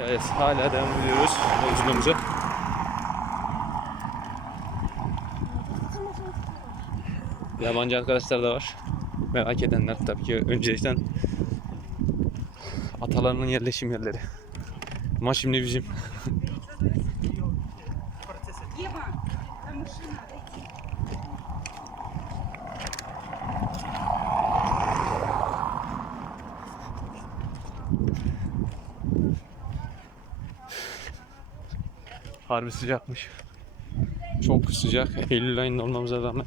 Evet hala devam ediyoruz yolculuğumuza. Yabancı arkadaşlar da var. Merak edenler tabii ki öncelikten atalarının yerleşim yerleri. Ama şimdi bizim harbi sıcakmış. Çok sıcak. Eylül ayında olmamıza rağmen.